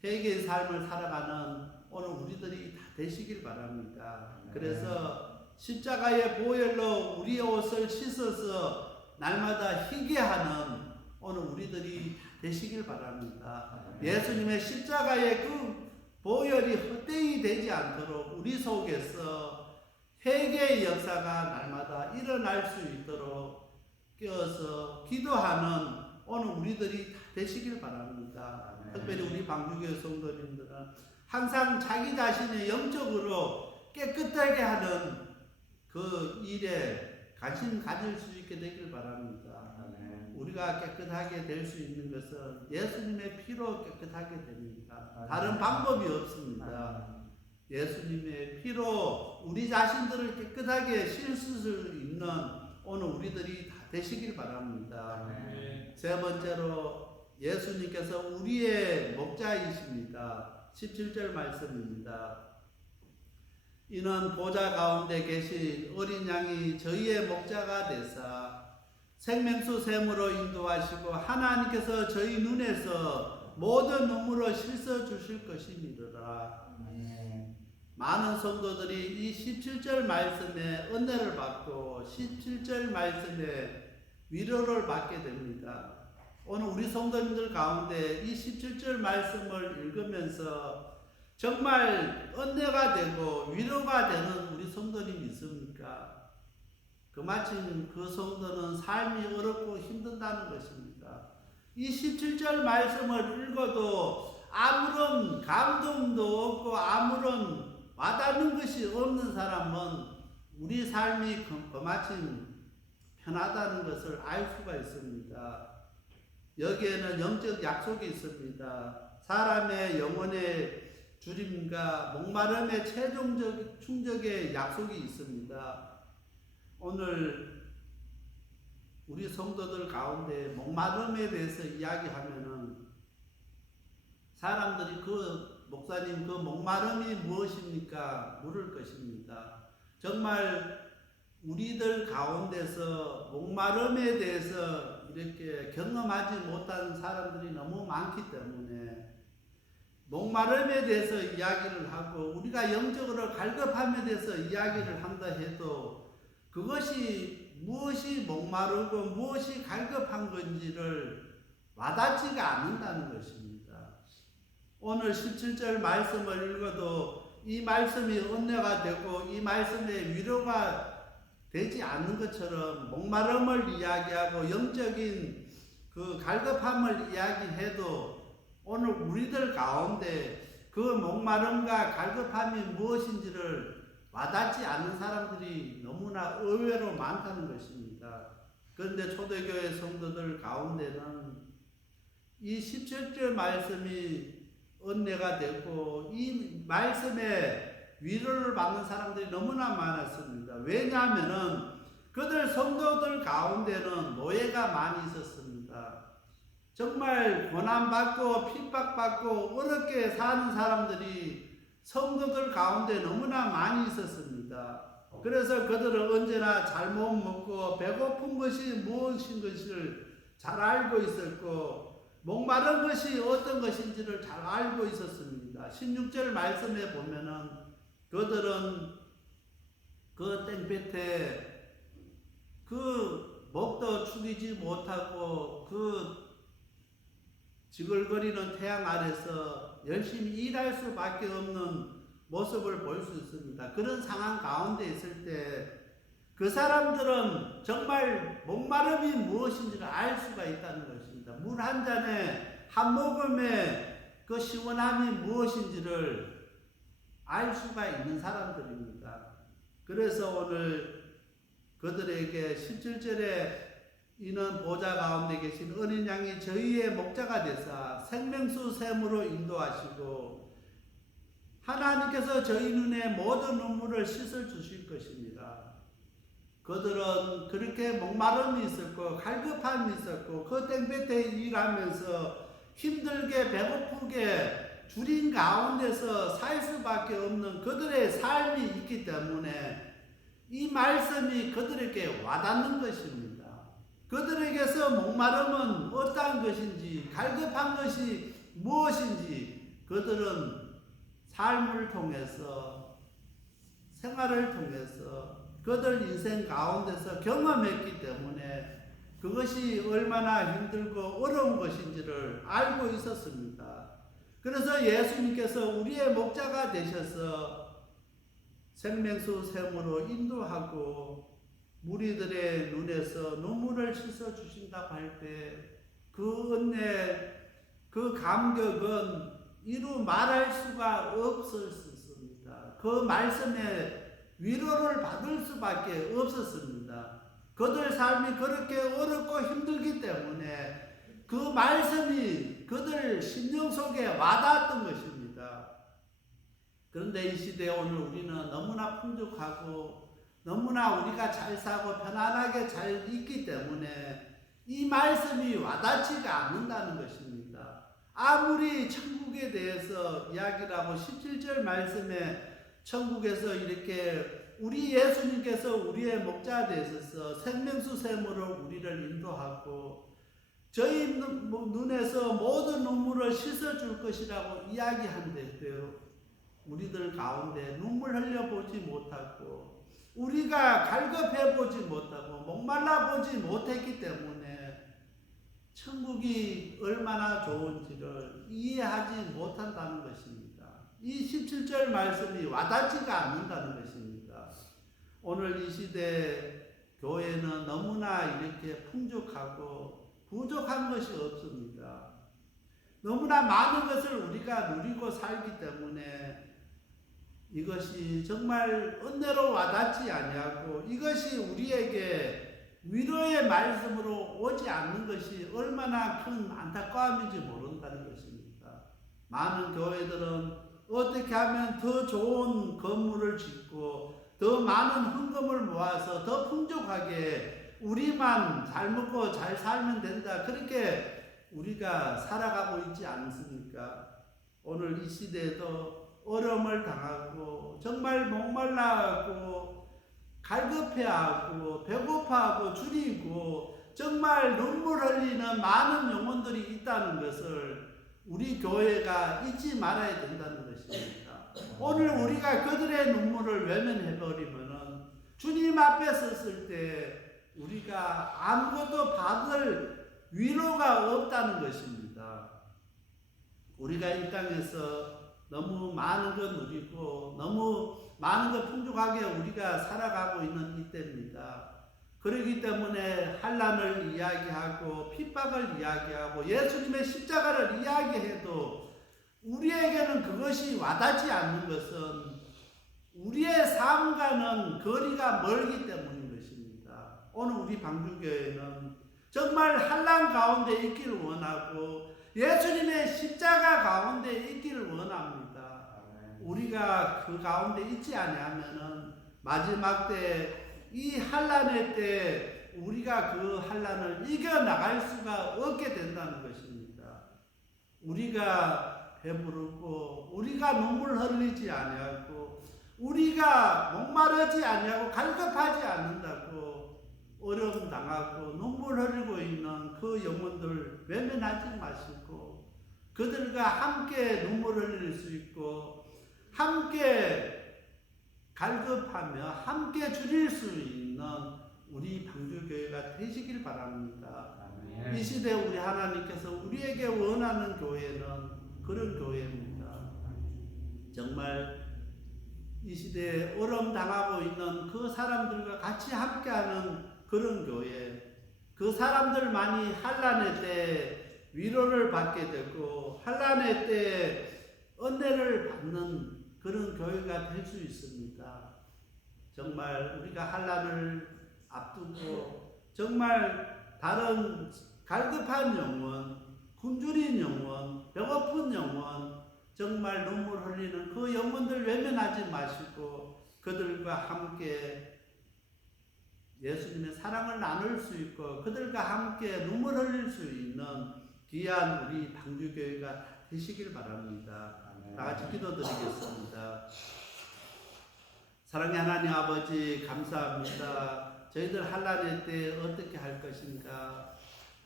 회개의 삶을 살아가는 오늘 우리들이 다 되시길 바랍니다. 그래서 십자가의 보혈로 우리의 옷을 씻어서 날마다 희게 하는 오늘 우리들이 다 되시길 바랍니다. 예수님의 십자가의 그 보혈이 헛되이 되지 않도록 우리 속에서 회개의 역사가 날마다 일어날 수 있도록 깨어서 기도하는 오늘 우리들이 다 되시길 바랍니다. 특별히 우리 방주교회 성도님들은 항상 자기 자신의 영적으로 깨끗하게 하는 그 일에 관심 가질 수 있게 되길 바랍니다. 우리가 깨끗하게 될 수 있는 것은 예수님의 피로 깨끗하게 됩니다. 다른 방법이 없습니다. 예수님의 피로 우리 자신들을 깨끗하게 씻을 수 있는 오늘 우리들이 다 되시길 바랍니다. 세 번째로 예수님께서 우리의 목자이십니다. 17절 말씀입니다. 이는 보좌 가운데 계신 어린 양이 저희의 목자가 되사 생명수 샘으로 인도하시고 하나님께서 저희 눈에서 모든 눈물을 씻어 주실 것이니라. 많은 성도들이 이 17절 말씀에 은혜를 받고 17절 말씀에 위로를 받게 됩니다. 오늘 우리 성도님들 가운데 이 17절 말씀을 읽으면서 정말 은혜가 되고 위로가 되는 우리 성도님 있습니까? 그마침 그 성도는 삶이 어렵고 힘든다는 것입니다. 이 17절 말씀을 읽어도 아무런 감동도 없고 아무런 와닿는 것이 없는 사람은 우리 삶이 그마침 편하다는 것을 알 수가 있습니다. 여기에는 영적 약속이 있습니다. 사람의 영혼의 주림과 목마름의 최종적 충족의 약속이 있습니다. 오늘 우리 성도들 가운데 목마름에 대해서 이야기하면은 사람들이 목사님 그 목마름이 무엇입니까? 물을 것입니다. 정말 우리들 가운데서 목마름에 대해서 이렇게 경험하지 못하는 사람들이 너무 많기 때문에 목마름에 대해서 이야기를 하고 우리가 영적으로 갈급함에 대해서 이야기를 한다 해도 그것이 무엇이 목마르고 무엇이 갈급한 건지를 와닿지가 않는다는 것입니다. 오늘 17절 말씀을 읽어도 이 말씀이 은혜가 되고 이 말씀에 위로가 되지 않는 것처럼 목마름을 이야기하고 영적인 그 갈급함을 이야기해도 오늘 우리들 가운데 그 목마름과 갈급함이 무엇인지를 와닿지 않는 사람들이 너무나 의외로 많다는 것입니다. 그런데 초대교회 성도들 가운데는 이 17절 말씀이 은혜가 되고 이 말씀에 위로를 받는 사람들이 너무나 많았습니다. 왜냐하면은 그들 성도들 가운데는 노예가 많이 있었습니다. 정말 고난받고 핍박받고 어렵게 사는 사람들이 성도들 가운데 너무나 많이 있었습니다. 그래서 그들은 언제나 잘못 먹고 배고픈 것이 무엇인 것을 잘 알고 있었고 목마른 것이 어떤 것인지를 잘 알고 있었습니다. 16절 말씀에 보면은 그들은 그 땡볕에 그 목도 축이지 못하고 그 지글거리는 태양 아래서 열심히 일할 수밖에 없는 모습을 볼 수 있습니다. 그런 상황 가운데 있을 때 그 사람들은 정말 목마름이 무엇인지를 알 수가 있다는 것입니다. 물 한 잔에 한 모금의 그 시원함이 무엇인지를 알 수가 있는 사람들입니다. 그래서 오늘 그들에게 17절에 이는 보좌 가운데 계신 어린 양이 저희의 목자가 되사 생명수 샘으로 인도하시고 하나님께서 저희 눈에 모든 눈물을 씻어 주실 것입니다. 그들은 그렇게 목마름이 있었고 갈급함이 있었고 그 땡볕에 일하면서 힘들게 배고프게 주린 가운데서 살 수밖에 없는 그들의 삶이 있기 때문에 이 말씀이 그들에게 와닿는 것입니다. 그들에게서 목마름은 어떠한 것인지 갈급한 것이 무엇인지 그들은 삶을 통해서 생활을 통해서 그들 인생 가운데서 경험했기 때문에 그것이 얼마나 힘들고 어려운 것인지를 알고 있었습니다. 그래서 예수님께서 우리의 목자가 되셔서 생명수 샘으로 인도하고 무리들의 눈에서 눈물을 씻어 주신다고 할 때 그 은혜, 그 감격은 이루 말할 수가 없었습니다. 그 말씀에 위로를 받을 수밖에 없었습니다. 그들 삶이 그렇게 어렵고 힘들기 때문에 그 말씀이 그들 심령 속에 와닿았던 것입니다. 그런데 이 시대에 오늘 우리는 너무나 풍족하고 너무나 우리가 잘 사고 편안하게 잘 있기 때문에 이 말씀이 와닿지가 않는다는 것입니다. 아무리 천국에 대해서 이야기를 하고 17절 말씀에 천국에서 이렇게 우리 예수님께서 우리의 목자 되셔서 생명수 샘으로 우리를 인도하고 저희 눈에서 모든 눈물을 씻어줄 것이라고 이야기한대요. 우리들 가운데 눈물 흘려보지 못하고 우리가 갈급해보지 못하고 목말라보지 못했기 때문에 천국이 얼마나 좋은지를 이해하지 못한다는 것입니다. 이 17절 말씀이 와닿지가 않는다는 것입니다. 오늘 이 시대 교회는 너무나 이렇게 풍족하고 부족한 것이 없습니다. 너무나 많은 것을 우리가 누리고 살기 때문에 이것이 정말 은혜로 와닿지 아니하고 이것이 우리에게 위로의 말씀으로 오지 않는 것이 얼마나 큰 안타까움인지 모른다는 것입니다. 많은 교회들은 어떻게 하면 더 좋은 건물을 짓고 더 많은 헌금을 모아서 더 풍족하게 우리만 잘 먹고 잘 살면 된다. 그렇게 우리가 살아가고 있지 않습니까? 오늘 이 시대에도 어려움을 당하고 정말 목말라하고 갈급해하고 배고파하고 줄이고 정말 눈물 흘리는 많은 영혼들이 있다는 것을 우리 교회가 잊지 말아야 된다는 것입니다. 오늘 우리가 그들의 눈물을 외면해버리면은 주님 앞에 섰을 때 우리가 아무것도 받을 위로가 없다는 것입니다. 우리가 이 땅에서 너무 많은 것 누리고 너무 많은 것 풍족하게 우리가 살아가고 있는 이때입니다. 그렇기 때문에 환난을 이야기하고 핍박을 이야기하고 예수님의 십자가를 이야기해도 우리에게는 그것이 와닿지 않는 것은 우리의 삶과는 거리가 멀기 때문인 것입니다. 오늘 우리 방주교회는 정말 환난 가운데 있기를 원하고 예수님의 십자가 가운데 있기를 원합니다. 우리가 그 가운데 있지 아니하면은 마지막 때 이 환난의 때 우리가 그 환난을 이겨 나갈 수가 없게 된다는 것입니다. 우리가 배부르고 우리가 눈물 흘리지 아니하고 우리가 목마르지 아니하고 갈급하지 않는다고 어려움 당하고 눈물 흘리고 있는 그 영혼들 외면하지 마시고 그들과 함께 눈물 흘릴 수 있고 함께 갈급하며 함께 줄일 수 있는 우리 방주교회가 되시길 바랍니다. 아멘. 이 시대 우리 하나님께서 우리에게 원하는 교회는 그런 교회입니다. 정말 이 시대에 어려움 당하고 있는 그 사람들과 같이 함께하는 그런 교회, 그 사람들만이 환난의 때 위로를 받게 되고 환난의 때 은혜를 받는 그런 교회가 될 수 있습니다. 정말 우리가 환난을 앞두고 정말 다른 갈급한 영혼, 굶주린 영혼, 배고픈 영혼, 정말 눈물 흘리는 그 영혼들 외면하지 마시고 그들과 함께 예수님의 사랑을 나눌 수 있고 그들과 함께 눈물 흘릴 수 있는 귀한 우리 방주교회가 되시길 바랍니다. 다 같이 기도드리겠습니다. 사랑의 하나님 아버지 감사합니다. 저희들 환난의 때 어떻게 할 것인가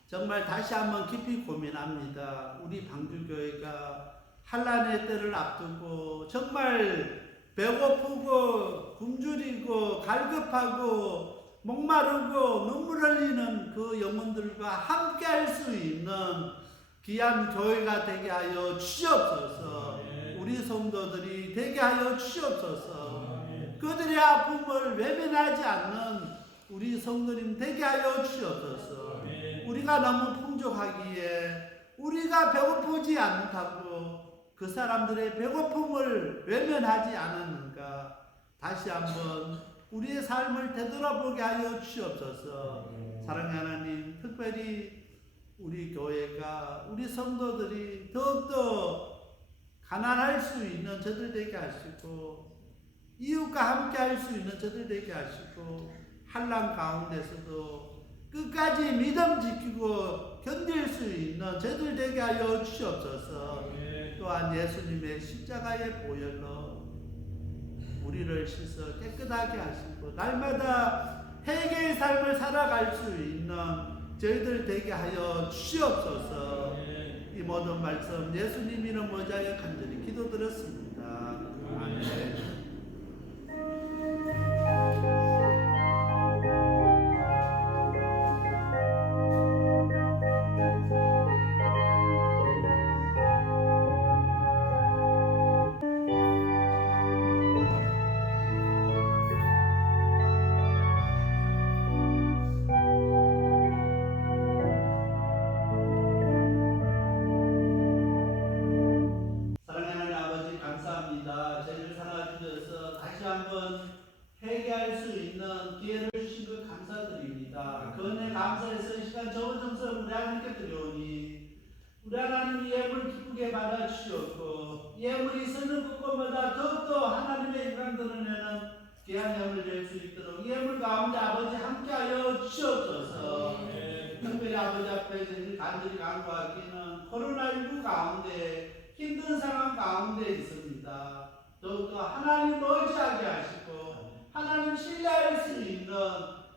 정말 다시 한번 깊이 고민합니다. 우리 방주교회가 환난의 때를 앞두고 정말 배고프고 굶주리고 갈급하고 목마르고 눈물 흘리는 그 영혼들과 함께 할 수 있는 귀한 교회가 되게 하여 주시옵소서. 우리 성도들이 되게 하여 주시옵소서. 그들의 아픔을 외면하지 않는 우리 성도님 되게 하여 주시옵소서. 우리가 너무 풍족하기에 우리가 배고프지 않다고 그 사람들의 배고픔을 외면하지 않았는가 다시 한번 우리의 삶을 되돌아보게 하여 주시옵소서. 사랑하는 하나님, 특별히 우리 교회가 우리 성도들이 더욱더 가난할 수 있는 저들 되게 하시고 이웃과 함께 할 수 있는 저들 되게 하시고 환난 가운데서도 끝까지 믿음 지키고 견딜 수 있는 저희들 되게 하여 주시옵소서. 또한 예수님의 십자가의 보혈로 우리를 씻어 깨끗하게 하시고 날마다 회개의 삶을 살아갈 수 있는 저희들 되게 하여 주시옵소서. 이 모든 말씀 예수님 이름 모자에 간절히 기도드렸습니다. 아멘. 사랑하는 아버지 감사합니다. 저희를 살아주셔서 다시 한번 회개할 수 있는 기회를 주신 것 감사드립니다. 그 은혜 감사해서 이 시간 적은 정성 우리 하나님께 드려오니 우리 하나님 예물 기쁘게 받아주시옵고 예물이 서는 곳곳마다 더욱더 하나님의 영광 드러내는 귀한 예물 될 수 있도록 예물 가운데 아버지 함께하여 주시옵소서. 특별히 아버지 앞에 저희들 간절히 간구하기는 코로나19 가운데 힘든 상황 가운데 있습니다. 더욱더 하나님 의지하게 하시고 하나님 신뢰할 수 있는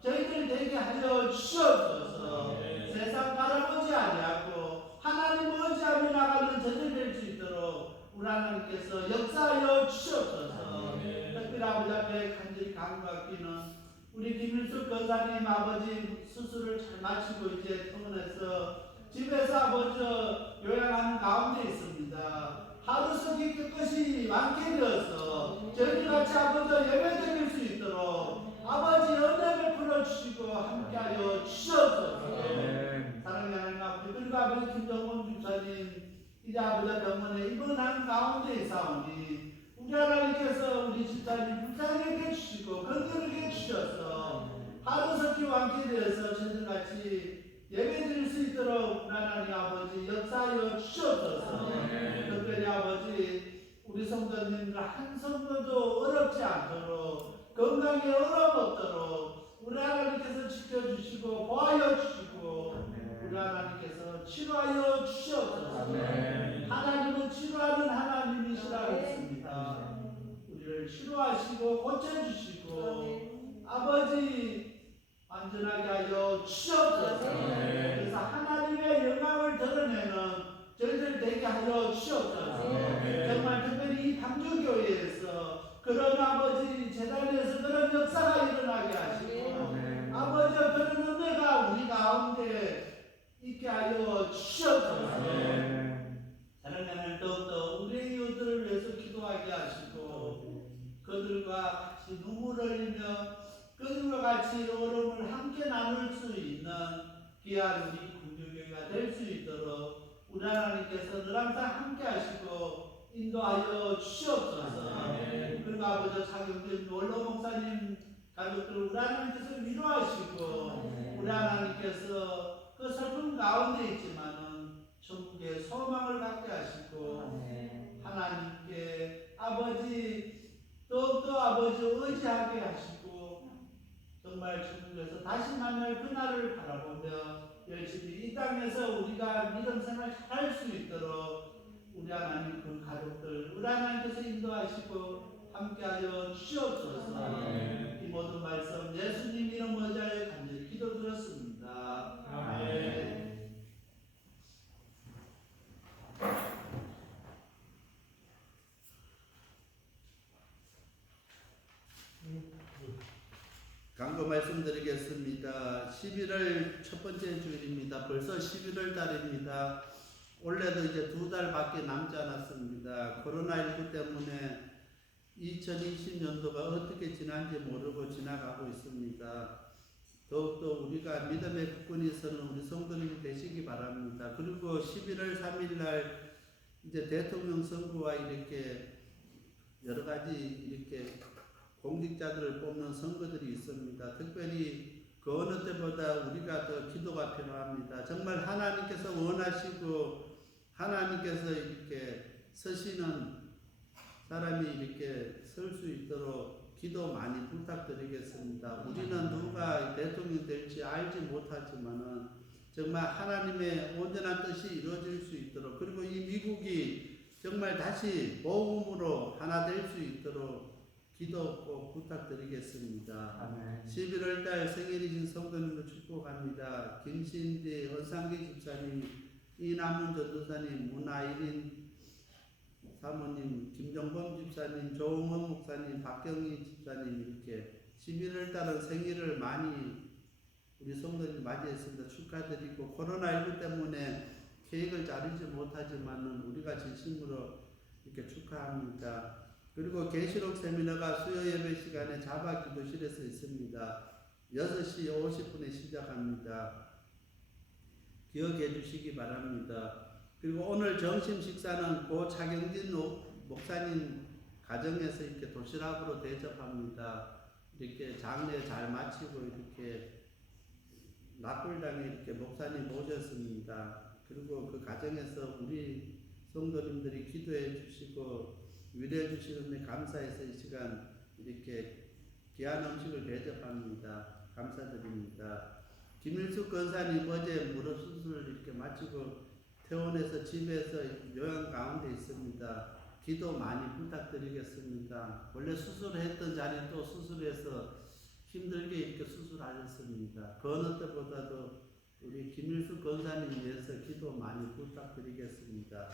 저희들 되게 하여 주시옵소서. 세상 바라보지 아니하고 하나님 의지하며 나가는 저희들 될 수 있도록 우리 하나님께서 역사하여 주시옵소서. 특별히 아버지 앞에 간절히 간구하기는 우리 김일숙 권사님 아버지 수술을 잘 마치고 이제 퇴원해서 집에서 아버지 요양하는 가운데 있습니다. 하루 속이 끝끝이 많게 되어서 저희들 같이 아버지 예배드릴 수 있도록 아버지 은혜를 풀어주시고 함께하여 주시옵소서. 사랑하는 하나님 아버지 그리고 아버지 김정원 집사님 이제 아버지 병원에 입원한 가운데 있사오니 우리 하나님께서 우리 집사님 불쌍하게 해주시고 건강하게 해주셔서 하루 속히 완쾌 되어서 저희들같이 예배드릴 수 있도록 하나님 아버지 역사하여 주시옵소서. 특별히 아버지 우리 성도님들 한 성도도 어렵지 않도록 건강에 어려움 없도록 우리 하나님께서 지켜주시고 보하여 주시고 우리 하나님께서 치료하여 주시옵소서. 하나님은 치료하는 하나님이시라고 했습니다. 우리를 치료하시고 고쳐주시고 아버지 안전하게 하여 주시옵소서. 그래서 하나님의 영광을 드러내는 저희들 되게 하여 주시옵소서. 정말 특별히 이 방주교회에서 그런 아버지 재단에서 그런 역사가 일어나게 하시고 아버지 그런 은혜가 우리 가운데 있게 하여 주시옵소서. 사랑하는 더욱더 우리의 이웃들을 위해서 기도하게 하시고 그들과 같이 눈물을 흘리며 그들과 같이 어려움을 함께 나눌 수 있는 귀한 우리 공동교회가 될 수 있도록 우리 하나님께서 늘 항상 함께 하시고 인도하여 주시옵소서. 그리고 아버지 장영진 원로 목사님 가족들 우리 하나님께서 위로하시고 우리 하나님께서 그 슬픔 가운데 있지만은 천국의 소망을 갖게 하시고 하나님께 아버지 더욱더 아버지 의지하게 하시고 정말 천국에서 다시 만날 그날을 바라보며 열심히 이 땅에서 우리가 믿음 생활 잘 할 수 있도록 우리 하나님 그 가족들 우리 하나님께서 인도하시고 함께하여 주시옵소서. 이 모든 말씀 예수님 이름 의지하여 간절히 기도드렸습니다. 아멘. 강구 말씀드리겠습니다. 11월 첫 번째 주일입니다. 벌써 11월 달입니다. 올해도 이제 2달밖에 남지 않았습니다. 코로나19 때문에 2020년도가 어떻게 지난지 모르고 지나가고 있습니다. 더욱더 우리가 믿음의 국군이 서는 우리 성도님이 되시기 바랍니다. 그리고 11월 3일날 이제 대통령 선거와 이렇게 여러 가지 이렇게 공직자들을 뽑는 선거들이 있습니다. 특별히 그 어느 때보다 우리가 더 기도가 필요합니다. 정말 하나님께서 원하시고 하나님께서 이렇게 서시는 사람이 이렇게 설 수 있도록 기도 많이 부탁드리겠습니다. 우리 우리는 누가 대통령 될지 알지 못하지만은 정말 하나님의 온전한 뜻이 이루어질 수 있도록, 그리고 이 미국이 정말 다시 복음으로 하나 될 수 있도록 기도 꼭 부탁드리겠습니다. 11월 달 생일이신 성도님을 축복합니다. 김신디 원상기 집사님, 이남문 전도사님, 문아일인 사모님, 김정범 집사님, 조홍원 목사님, 박경희 집사님, 이렇게 11월 달은 생일을 많이 우리 성도님 맞이했습니다. 축하드리고, 코로나19 때문에 계획을 짜르지 못하지만은 우리가 진심으로 이렇게 축하합니다. 그리고 계시록 세미나가 수요 예배 시간에 자바 기도실에서 있습니다. 6시 50분에 시작합니다. 기억해 주시기 바랍니다. 그리고 오늘 점심 식사는 고 차경진 목사님 가정에서 이렇게 도시락으로 대접합니다. 이렇게 장례 잘 마치고 이렇게 납골당에 이렇게 목사님 모셨습니다. 그리고 그 가정에서 우리 성도님들이 기도해 주시고 위로해 주시는데 감사해서 이 시간 이렇게 귀한 음식을 대접합니다. 감사드립니다. 김일숙 권사님 어제 무릎 수술을 이렇게 마치고 퇴원해서 집에서 요양 가운데 있습니다. 기도 많이 부탁드리겠습니다. 원래 수술했던 자리에 또 수술해서 힘들게 이렇게 수술하셨습니다. 그 어느 때보다도 우리 김일숙 권사님 위해서 기도 많이 부탁드리겠습니다.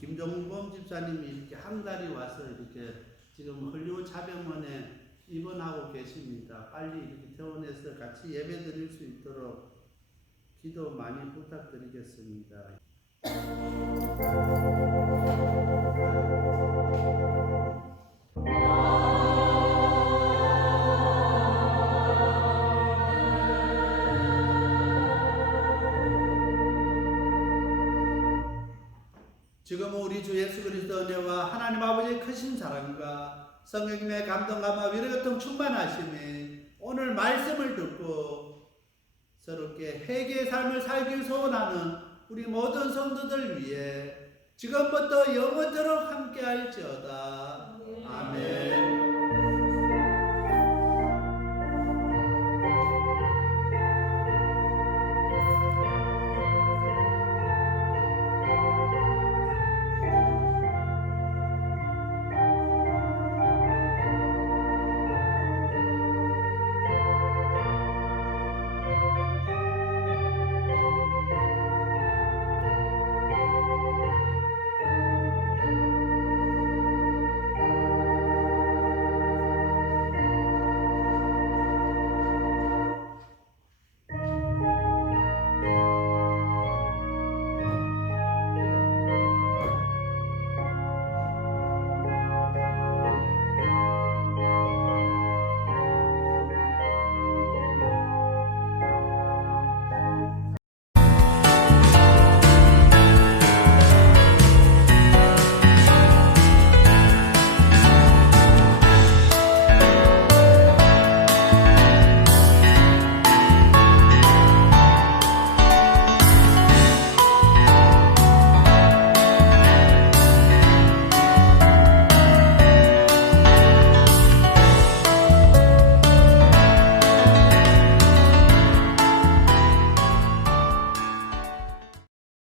김종범 집사님이 이렇게 한 달이 와서 이렇게 지금 헐리우드 차병원에 입원하고 계십니다. 빨리 이렇게 퇴원해서 같이 예배 드릴 수 있도록 기도 많이 부탁드리겠습니다. 지금은 우리 주 예수 그리스도 은혜와 하나님 아버지의 크신 사랑과 성령님의 감동감화 위로교통 충만하심이 오늘 말씀을 듣고 새롭게 회개의 삶을 살길 소원하는 우리 모든 성도들 위해 지금부터 영원토록 함께할지어다. 아멘.